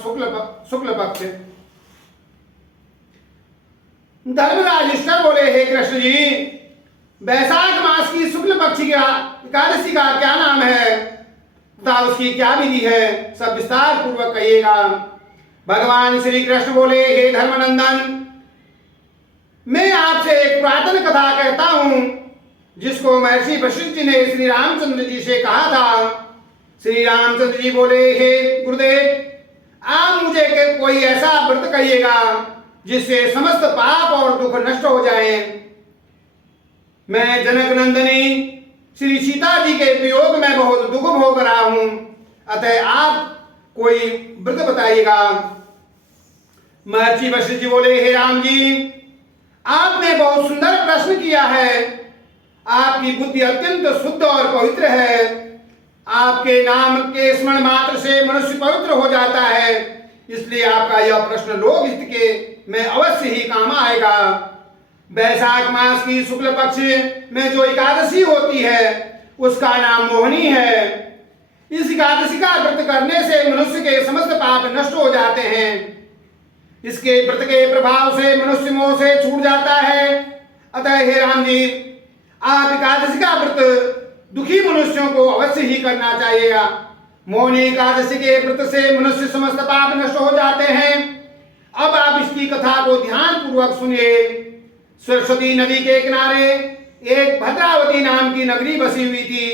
शुक्ल पक्ष। धर्मराज ईश्वर बोले, हे कृष्ण जी, वैशाख मास की शुक्ल पक्ष की एकादशी का क्या नाम है तथा उसकी क्या विधि है, सब विस्तार पूर्वक कहिएगा। भगवान श्री कृष्ण बोले, हे धर्मनंदन, मैं आपसे एक पुरातन कथा कहता हूं जिसको महर्षि वशिष्ठ जी ने श्री रामचंद्र जी से कहा था। श्री रामचंद्र जी बोले, हे गुरुदेव, आप मुझे कोई ऐसा व्रत कहिएगा जिससे समस्त पाप और दुख नष्ट हो जाए। मैं जनक नंदनी श्री सीता जी के वियोग में बहुत दुख भोग रहा हूं, अतः आप कोई व्रत बताइएगा। महर्षि वशिष्ठ जी बोले, हे राम जी, आपने बहुत सुंदर प्रश्न किया है। आपकी बुद्धि अत्यंत शुद्ध और पवित्र है। आपके नाम के स्मरण मात्र से मनुष्य पवित्र हो जाता है, इसलिए आपका यह प्रश्न लोक हित के में अवश्य ही काम आएगा। वैशाख मास की शुक्ल पक्ष में जो एकादशी होती है उसका नाम मोहिनी है। इस एकादशी का व्रत करने से मनुष्य के समस्त पाप नष्ट हो जाते हैं। इसके व्रत के प्रभाव से मनुष्य मोह से छूट जाता है। अतः हे राम जी, आप एकादशी का व्रत दुखी मनुष्यों को अवश्य ही करना चाहिएगा। मोहिनी एकादशी के व्रत से मनुष्य समस्त पाप नष्ट हो जाते हैं। अब आप इसकी कथा को ध्यान पूर्वक सुनिए। सरस्वती नदी के किनारे एक भद्रावती नाम की नगरी बसी हुई थी।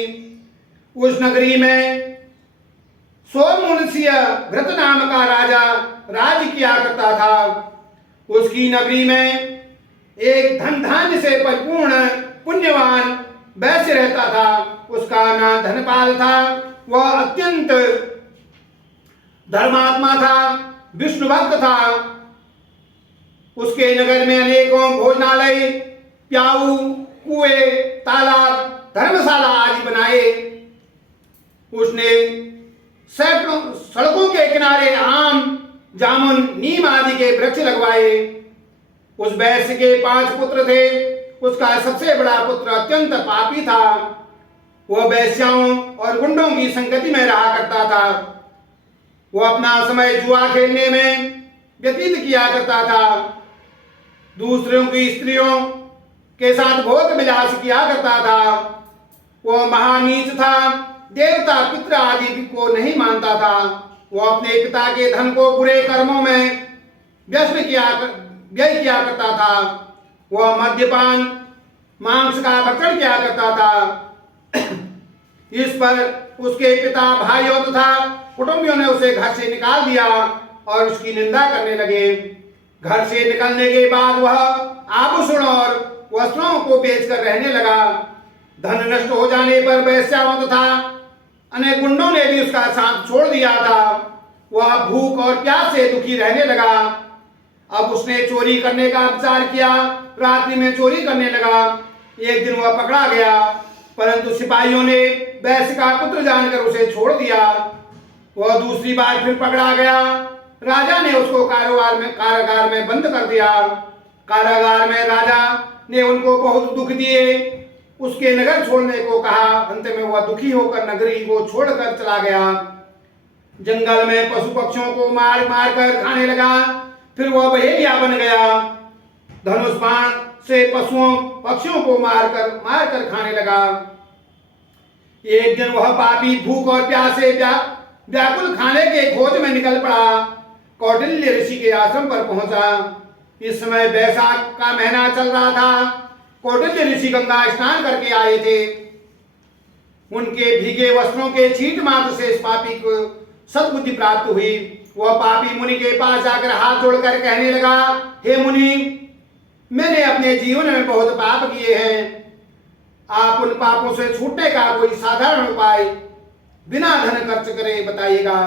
उस नगरी में सोममुनिष्य घृत नाम का राजा राज्य किया करता था। उसकी नगरी में एक धन धान्य से परिपूर्ण पुण्यवान वैश्य रहता था। उसका नाम धनपाल था। वह अत्यंत धर्मात्मा था, विष्णु भक्त था। उसके नगर में अनेकों भोजनालय, प्याऊ, कुएं, तालाब, धर्मशाला आदि बनाए। उसने सैकड़ों सड़कों के किनारे आम, जामुन, नीम आदि के वृक्ष लगवाए। उस वैश्य के 5 पुत्र थे। उसका सबसे बड़ा पुत्र अत्यंत पापी था। वह वैश्याओं और गुंडों की संगति में रहा करता था। वह अपना समय जुआ खेलने में व्यतीत किया करता था। दूसरों की स्त्रियों के साथ भोग विलास किया करता था। वह महानीच था। देवता पितृ आदि को नहीं मानता था। वह अपने पिता के धन को बुरे कर्मों में व्यय किया करता था। वह मद्यपान, मांस का भक्षण किया करता था। इस पर उसके पिता, भाइयों तथा कुटुंबियों ने उसे घर से निकाल दिया और उसकी निंदा करने लगे। घर से निकलने के बाद वह आभूषण और वस्त्रों को बेचकर रहने लगा। धन नष्ट हो जाने पर वैश्याओं तथा अनेक गुंडों ने भी उसका साथ छोड़ दिया था। वह भूख और प्यास से दुखी रहने लगा। अब उसने चोरी करने का विचार किया। रात्रि में चोरी करने लगा। एक दिन वह पकड़ा गया, परंतु सिपाहियों ने वैश्य का पुत्र जानकर उसे छोड़ दिया। वह दूसरी बार फिर पकड़ा गया। राजा ने उसको कारागार में बंद कर दिया। कारागार में राजा ने उनको बहुत दुख दिए, उसके नगर छोड़ने को कहा। अंत में वह दुखी होकर नगरी को छोड़कर चला गया। जंगल में पशु पक्षियों को मार मार कर खाने लगा। फिर वह बहेलिया बन गया। धनुष बाण से पशुओं पक्षियों को मार कर खाने लगा। एक दिन वह पापी भूख और प्यास से व्याकुल खाने के खोज में निकल पड़ा। कौटिल्य ऋषि के आश्रम पर पहुंचा। इस समय वैशाख का महीना चल रहा था। कौटिल्य ऋषि गंगा स्नान करके आए थे। उनके भीगे वस्त्रों के छींट मात्र से इस पापी को सद्बुद्धि प्राप्त हुई। वह पापी मुनि के पास जाकर हाथ जोड़कर कहने लगा, हे मुनि, मैंने अपने जीवन में बहुत पाप किए हैं। आप उन पापों से छूटने का कोई साधारण उपाय बिना धन खर्च करे बताइएगा।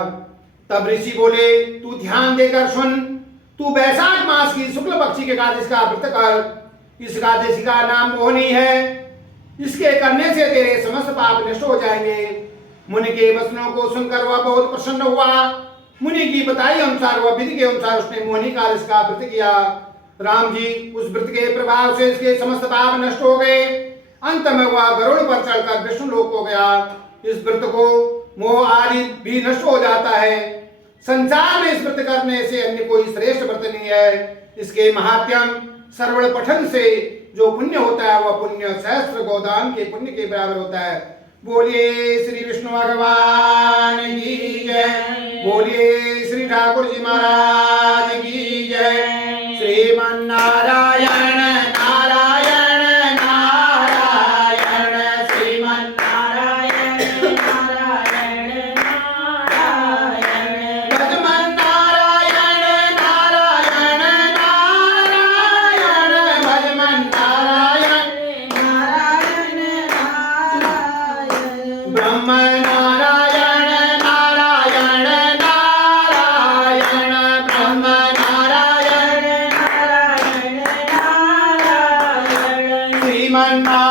तब ऋषि बोले, तू ध्यान देकर सुन। तू वैशाख मास की शुक्ल पक्षी के एकादशी का व्रत कर। इस एकादशी का नाम मोहिनी है। इसके करने से तेरे समस्त पाप नष्ट हो जाएंगे। मुनि के वचनों को सुनकर वह बहुत प्रसन्न हुआ। मुनि की बताई अनुसार वह विधि के अनुसार उसने मोहिनी एकादशी का व्रत किया। राम जी, उस व्रत के प्रभाव से इसके समस्त पाप नष्ट हो गए। अंत में वह गरुड़ पर चढ़कर विष्णु लोक हो गया। इस व्रत को मोह आदि भी नष्ट हो जाता है। संसार में इस व्रत करने से अन्य कोई श्रेष्ठ व्रत नहीं है। इसके महात्म्यम श्रवण पठन से जो पुण्य होता है वह पुण्य सहस्त्र गोदान के पुण्य के बराबर होता है। बोलिए श्री विष्णु भगवान की जय। बोलिए श्री ठाकुर जी महाराज की जय। श्रीमन्नारायण नारायण नारायण श्रीमन्नारायण नारायण नारायण भजमन्नारायण नारायण नारायण भजमन्नारायण नारायण नारायण ब्रह्म नारायण नारायण नारायण ब्रह्म नारायण नारायण नारायण श्रीमन्नारायण